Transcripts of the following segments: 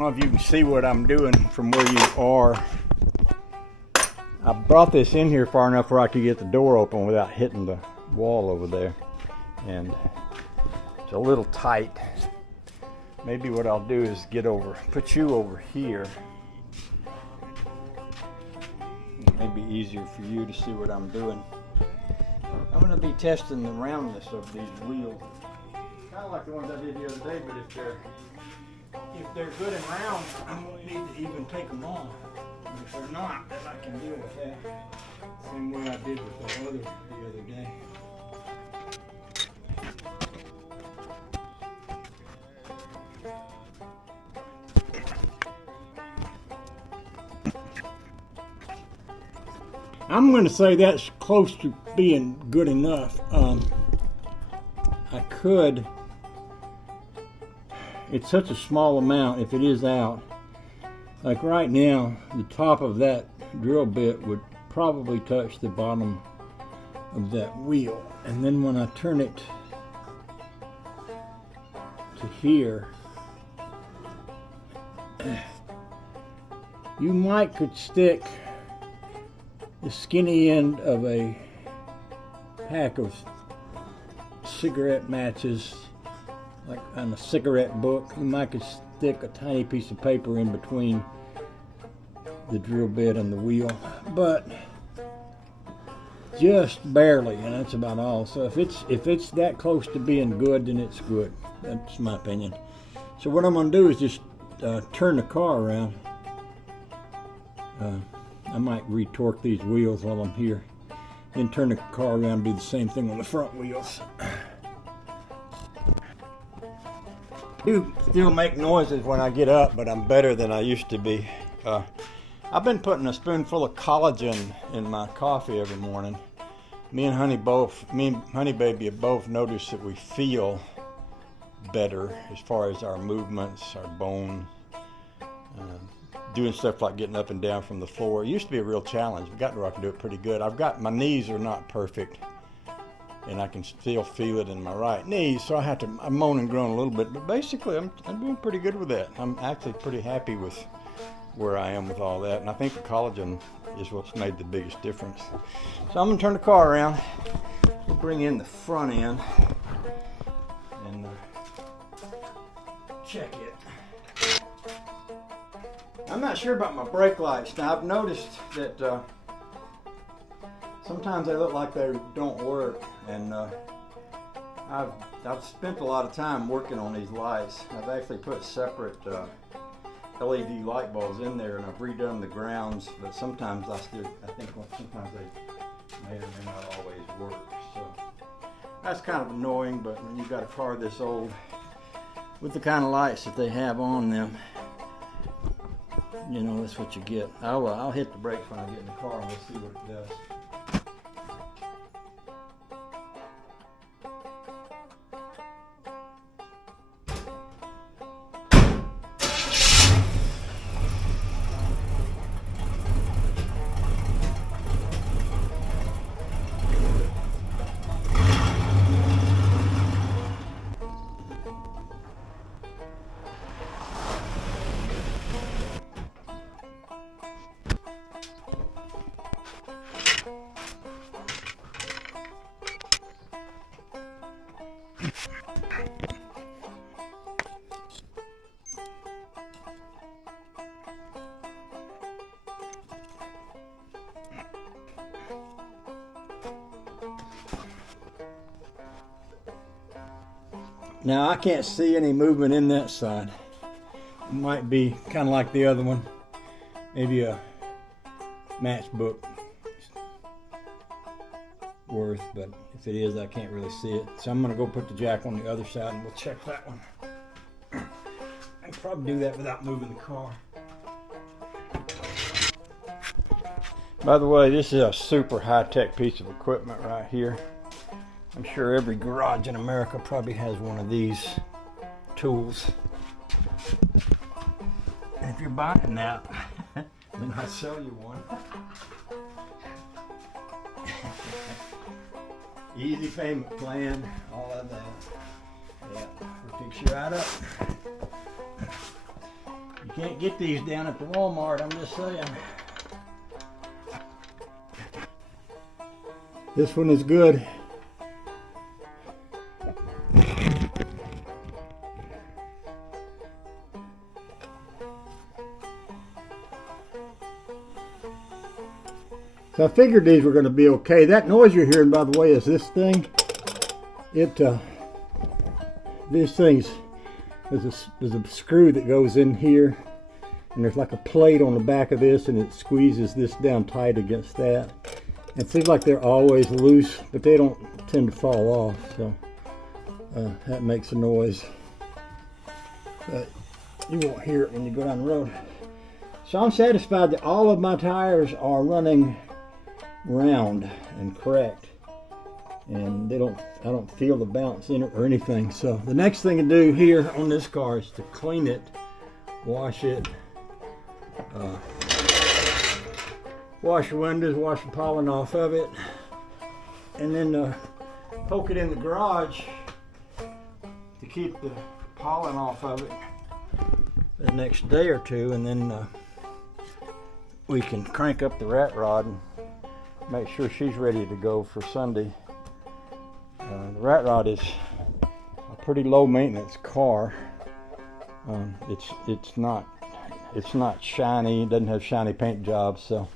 don't know if you can see what I'm doing from where you are. I brought this in here far enough where I could get the door open without hitting the wall over there. And it's a little tight. Maybe what I'll do is put you over here. It may be easier for you to see what I'm doing. I'm going to be testing the roundness of these wheels. Kind of like the ones I did the other day, but if they're good and round, I won't need to even take them off. And if they're not, then I can deal with that. Same way I did with the other the other day. I'm going to say that's close to being good enough. It's such a small amount if it is out. Like right now, the top of that drill bit would probably touch the bottom of that wheel. And then when I turn it to here, you could stick the skinny end of a pack of cigarette matches, like on a cigarette book. You could stick a tiny piece of paper in between the drill bit and the wheel, but just barely, and that's about all. So if it's that close to being good, then it's good. That's my opinion. So what I'm going to do is just turn the car around. I might retorque these wheels while I'm here. Then turn the car around and do the same thing on the front wheels. I do still make noises when I get up, but I'm better than I used to be. I've been putting a spoonful of collagen in my coffee every morning. Me and Honey Baby have both noticed that we feel better as far as our movements, our bones. Doing stuff like getting up and down from the floor. It used to be a real challenge. I've gotten where I can do it pretty good. My knees are not perfect, and I can still feel it in my right knee, so I'm moaning and groaning a little bit, but basically I'm doing pretty good with that. I'm actually pretty happy with where I am with all that, and I think the collagen is what's made the biggest difference. So I'm going to turn the car around. We'll bring in the front end and check it. I'm not sure about my brake lights. Now I've noticed that sometimes they look like they don't work, and I've spent a lot of time working on these lights. I've actually put separate LED light bulbs in there, and I've redone the grounds, but sometimes sometimes they may or may not always work. So that's kind of annoying, but when you've got a car this old with the kind of lights that they have on them, you know, that's what you get. I'll hit the brakes when I get in the car and we'll see what it does. Now I can't see any movement in that side. It might be kind of like the other one, maybe a matchbook worth, but if it is, I can't really see it. So I'm going to go put the jack on the other side and we'll check that one. I can probably do that without moving the car. By the way, this is a super high-tech piece of equipment right here. I'm sure every garage in America probably has one of these tools. And if you're buying that, then I'll sell you one. Easy payment plan, all of that. Yeah, we'll fix you right up. You Can't get these down at the Walmart, I'm just saying. This one is good. So I figured these were going to be okay. That noise you're hearing, by the way, is this thing. These things, there's a screw that goes in here, and there's like a plate on the back of this, and it squeezes this down tight against that. It seems like they're always loose, but they don't tend to fall off, so that makes a noise. But you won't hear it when you go down the road. So I'm satisfied that all of my tires are running round and correct, and I don't feel the bounce in it or anything. So the next thing to do here on this car is to clean it, wash it, wash the windows, wash the pollen off of it, and then poke it in the garage to keep the pollen off of it the next day or two, and then we can crank up the rat rod and make sure she's ready to go for Sunday. The rat rod is a pretty low maintenance car. It's not shiny. It doesn't have shiny paint jobs, so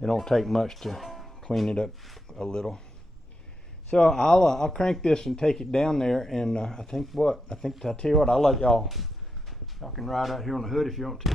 it don't take much to clean it up a little. So I'll crank this and take it down there, and I tell you what, I'll let y'all can ride out here on the hood if you want to.